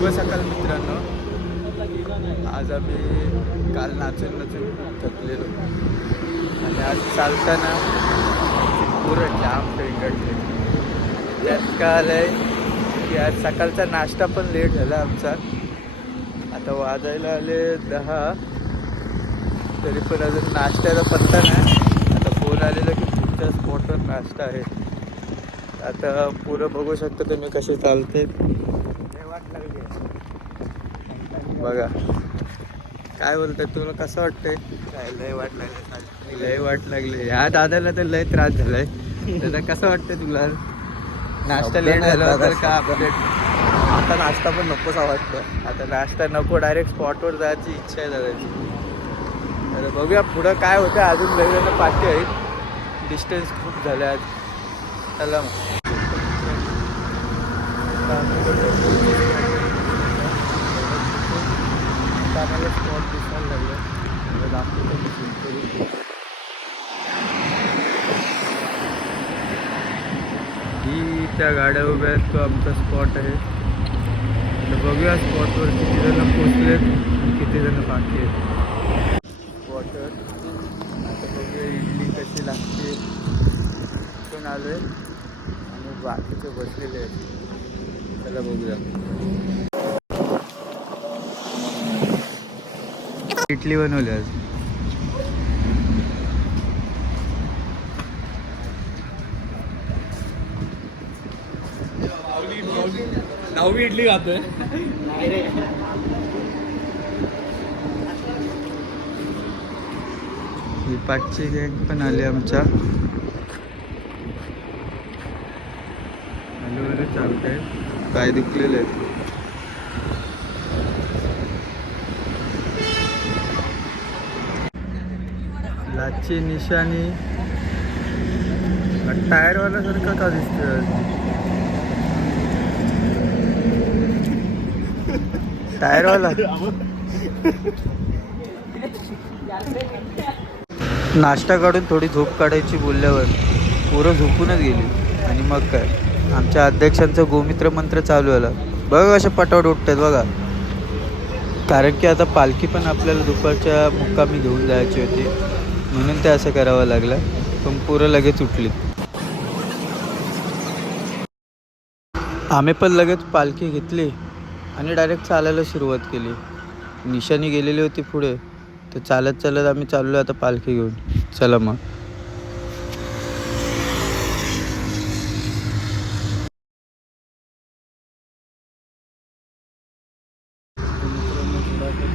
शुभ सकाळ मित्रांनो. आज आम्ही काल नाचून थकलेलो आणि आज चालताना पुरं जाम पेंगटले. त्यात काय आलंय की आज सकाळचा नाश्ता पण लेट झाला आमचा. आता वाजायला आले 10 तरी पण अजून नाश्त्याचा पत्ता नाही. आता फोन आलेला की तुमच्या स्पॉटवर नाश्ता आहे. आता पुरं बघू शकता तुम्ही कसे चालते. बघा काय बोलतात, तुला कसं वाटतंय? लय वाट लागली. लय वाट लागली या दादाला, तर लय त्रास झालाय. दादा कसं वाटतंय तुला? नाश्ता लेट झाला तर का अपडेट? आता नाश्ता पण नकोसा वाटतं. आता नाश्ता नको, डायरेक्ट स्पॉटवर जायची इच्छा आहे दादाची. तर बघूया पुढं काय होतं. अजून वेगवेगळ्या पाठी आहेत, डिस्टन्स खूप झाले आज. चला मग. आम्हाला स्पॉट दिसायला लागलं, दाखवतो मी करू. ही त्या गाड्या उभ्या आहेत, तो आमचा स्पॉट आहे. तर बघूया स्पॉटवर किती जण पोचलेत, किती जण बाकी आहेत स्पॉटवर. आता बघूया इडली कशी लागते. पण आलो आहे आणि बाकीचे बसलेले आहेत. चला बघूया. इडली बनवली आज. नववी इडली खातोय. ही पाचची गँग पण आली आमच्या. हळूहळू चालतंय, पाय दुखलेले आहेत. लाची निशाणी टायरवाला सारखा का दिसतोय? टायरवाला. नाश्ता काढून थोडी झोप काढायची बोलल्यावर पोरं झोपूनच गेली. आणि मग काय, आमच्या अध्यक्षांचा गोमित्र मंत्र चालू झाला. बघा कशा पटावट उठतात बघा. कारण की आता पालखी पण आपल्याला दुपारच्या मुक्कामी घेऊन जायची होती, म्हणून ते असं करावं लागलं. पण पोरं लगेच उठली. आम्ही पण लगेच पालखी घेतली आणि डायरेक्ट चालायला सुरुवात केली. निशाणी गेलेली होती पुढे, तर चालत चालत आम्ही चाललो आता पालखी घेऊन. चला मग.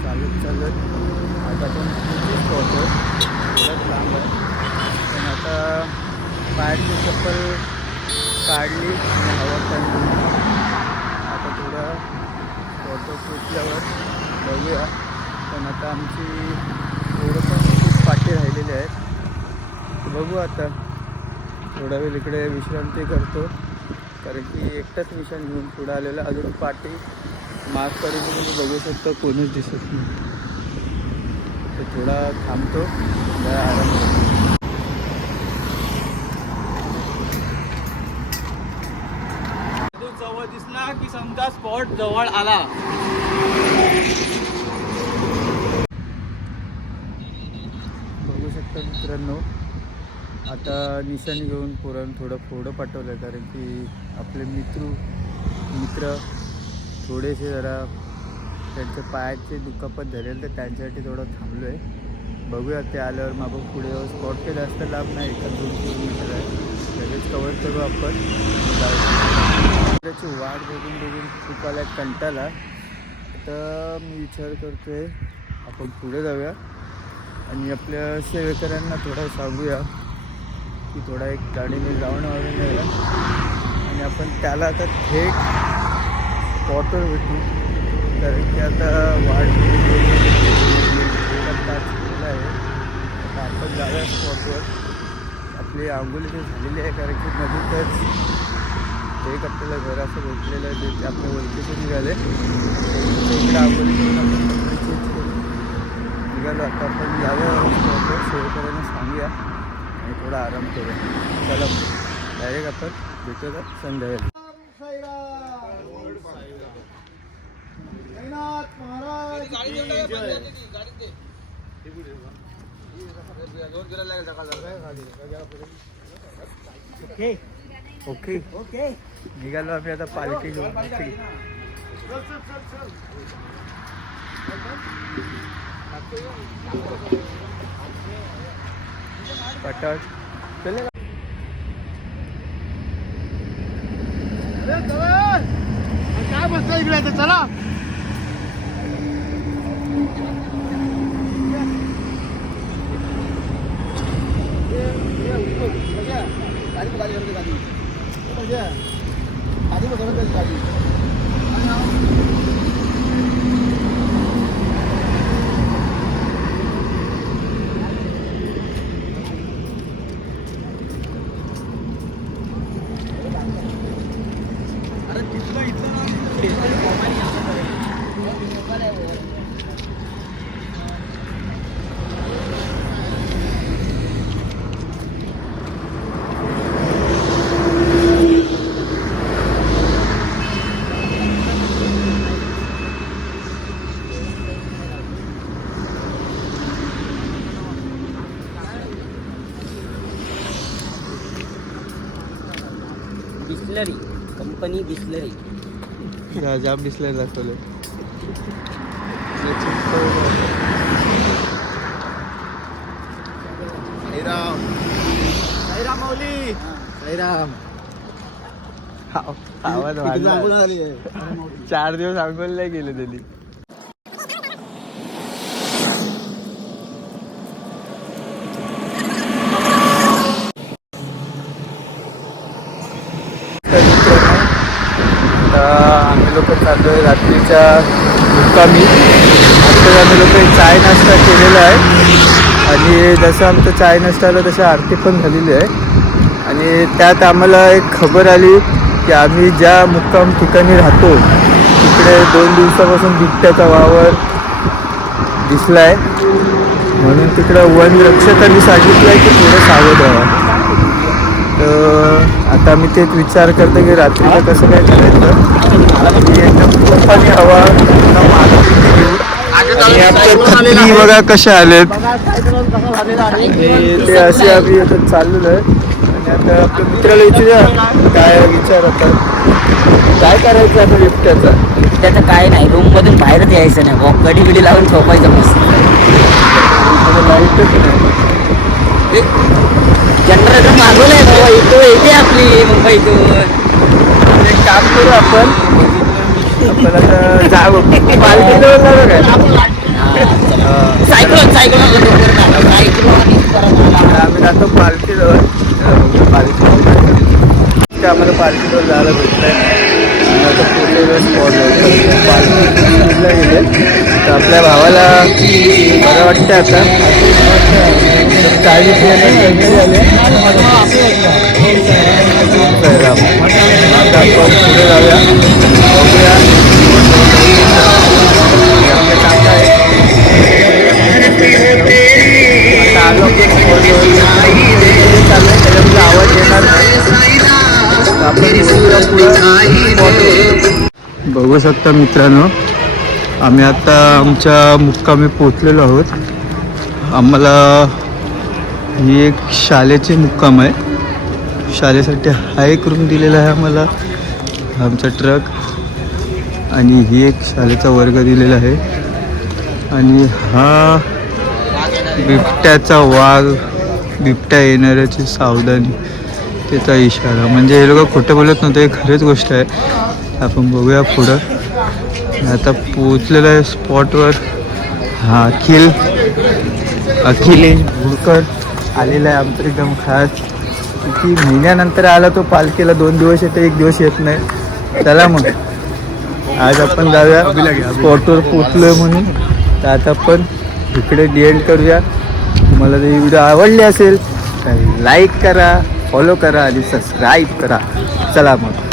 चालत चालत आता पण पोहोचतो. थोडं लांब आहे, पण आता पायाची चप्पल काढली आणि हवा काढली. आता थोडं फोटो पोचल्यावर बघूया. पण आता आमची थोडं पण खूप पाठी राहिलेली आहेत. बघू आता थोडा वेळ इकडे विश्रांती करतो, कारण की एकटाच विश्रांती घेऊन पुढं आलेला. अजून पाठी मास्क काढून तुम्ही बघू शकता कोणीच दिसत नाही. तर थोडा थांबतो, जरा आराम करतो. जवळ दिसला की समजा स्पॉट जवळ आला. बघू शकता मित्रांनो, आता निशाणी घेऊन पुरण थोडं पुढं पाठवलं, कारण की आपले मित्र थोडेसे जरा त्यांच्या पायाचे दुखापत झालेले, तर त्यांच्यासाठी थोडं थांबलो आहे. बघूया ते आल्यावर मग आपण पुढे जाऊ. स्पॉट काही जास्त लांब नाही, 1-2 किलोमीटर आहे. लगेच कवर करू आपण. त्याची वाट बघून खूप आला कंटाळा. तर मी विचार करतो आहे आपण पुढे जाऊया आणि आपल्या सेवेकरांना थोडं सांगूया की थोडा एक गाडीने जाऊन येऊया. आणि आपण त्याला आता थेट स्पॉटवर भेटू, कारण की आता वाट तास आहे. आता आपण जाऊया स्पॉटवर. आपली आंघोळी ते झालेली आहे, कारण की नदीतच एक आपल्याला घर असं भेटलेलं आहे, ते आपल्या ओळखीचे निघाले. इकडे आंघोळी करून आपण कपडे चेंज करून निघालो. आता आपण जाऊया स्पॉटवर, सेवेकरांना सांगूया आणि थोडा आराम करूया. चला डायरेक्ट आपण भेटूया संध्याकाळी. ओके ओके निघालो आम्ही आता पालखी घेऊन. पटाट चले काय बसता इकडे चला. बिस्लरी कंपनी बिस्लरी. जाम दिसले दाखवलं. साईराम माऊली. साईराम आवाज वाढला. 4 दिवस अंघोल नाही गेले त्यांनी. आम्ही लोक चाललोय रात्रीच्या मुक्कामी. आता आम्ही लोक चाय नाश्ता केलेला आहे आणि जसं आमचं चाय नाश्ता आलं तसं आरती पण झालेली आहे. आणि त्यात आम्हाला एक खबर आली की आम्ही ज्या मुक्काम ठिकाणी राहतो तिकडे 2 दिवसापासून बिबट्याचा वावर दिसला आहे. म्हणून तिकडं वन रक्षकांनी सांगितलं आहे की थोडं सावध राहा. तर आता मी तेच विचार करतो की रात्रीला कसं काय करायचं. एकदम तुफानी हवा आणि आपल्या खत्री बघा कशा आलेत. आणि ते असे आम्ही आता चाललेलो आहे. आणि आता आपल्या मित्राला विचारूया काय विचार आता काय करायचं आता बिबट्याचा. त्याचं काय नाही, रूम मधून बाहेरच यायचं नाही, गडी बिडी लावून झोपायचं मस्त. लाईटच नाही. जनरेटर मागवलंय बाबा, इथं येते आपली मुंबईतून. एक काम करू आपण आता जाऊ पालखी जवळ काय सायक्लोन सायक्लोन आम्ही जातो पालखीजवळ. पालखी आम्हाला पालखीजवळ जायला भेटत आहे. आता पुढे स्पॉट पालखीला गेले तर आपल्या भावाला बरं वाटतं. आता काळजी झाले. आता आपण पुढे जाऊया बघूया. आता आलो त्याच्यामध्ये आवाज येणार नाही. बघू शकता मित्रांनो, आम्ही आता आमच्या मुक्कामी पोचलेलो आहोत. आम्हाला ही एक शाळेची मुक्काम आहे. शाळेसाठी हा एक रूम दिलेला आहे आम्हाला, आमचा ट्रक. आणि ही एक शाळेचा वर्ग दिलेला आहे. आणि हा बिबट्याचा वाघ, बिबट्या येणाऱ्याची सावधानी, त्याचा इशारा. म्हणजे हे लोक खोटं बोलत नव्हतं, हे खरंच गोष्ट आहे. आपण बघूया पुढं. आता पोचलेलं आहे स्पॉटवर. हा अखिलेश भुरकर आलेला आहे आमचं एकदम खास. किती महिन्यानंतर आला तो पालखीला. 2 दिवस येतो, 1 दिवस येत नाही. चला मग आज आपण जाऊया स्पॉटवर पोचलोय म्हणून. तर आता आपण इकडे एंड करूया. तुम्हाला जर व्हिडिओ आवडली असेल तर लाईक करा, फॉलो करा आणि सबस्क्राईब करा. चला मग.